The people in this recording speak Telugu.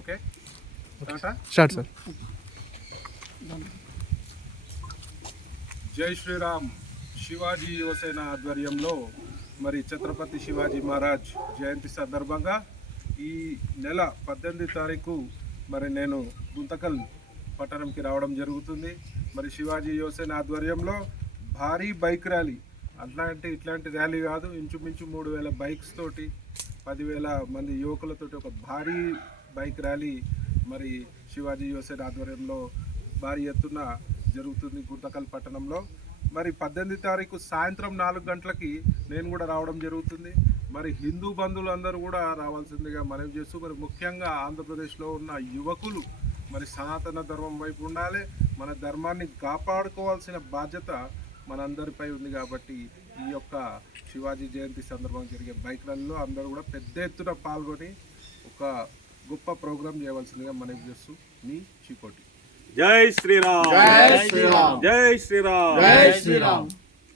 Okay start sir. జై శ్రీరామ్. శివాజీ యువసేన ఆధ్వర్యంలో మరి ఛత్రపతి శివాజీ మహారాజ్ జయంతి సందర్భంగా ఈ నెల 18 తారీఖు మరి నేను గుంతకల్ పట్టణంకి రావడం జరుగుతుంది. మరి శివాజీ యువసేన ఆధ్వర్యంలో భారీ బైక్ ర్యాలీ, ఇట్లాంటి ర్యాలీ కాదు, ఇంచుమించు 3000 బైక్స్ తోటి 10,000 మంది యువకులతోటి ఒక భారీ బైక్ ర్యాలీ మరి శివాజీ యువసేన ఆధ్వర్యంలో భారీ ఎత్తున జరుగుతుంది గుంతకల్ పట్టణంలో. మరి 18 తారీఖు సాయంత్రం 4 గంటలకి నేను కూడా రావడం జరుగుతుంది. మరి హిందూ బంధువులు అందరూ కూడా రావాల్సిందిగా మనవి చేస్తూ, మరి ముఖ్యంగా ఆంధ్రప్రదేశ్లో ఉన్న యువకులు మరి సనాతన ధర్మం వైపు ఉండాలి. మన ధర్మాన్ని కాపాడుకోవాల్సిన బాధ్యత మనందరిపై ఉంది. కాబట్టి ఈ యొక్క శివాజీ జయంతి సందర్భంగా జరిగే బైక్ ర్యాలీలో అందరూ కూడా పెద్ద ఎత్తున పాల్గొని ఒక గొప్ప ప్రోగ్రాం చేయవలసిందిగా మనవి చేస్తూ మీ చీకోటి. జై శ్రీరామ్. జై శ్రీరామ్. జై శ్రీరామ్. జై శ్రీరామ్.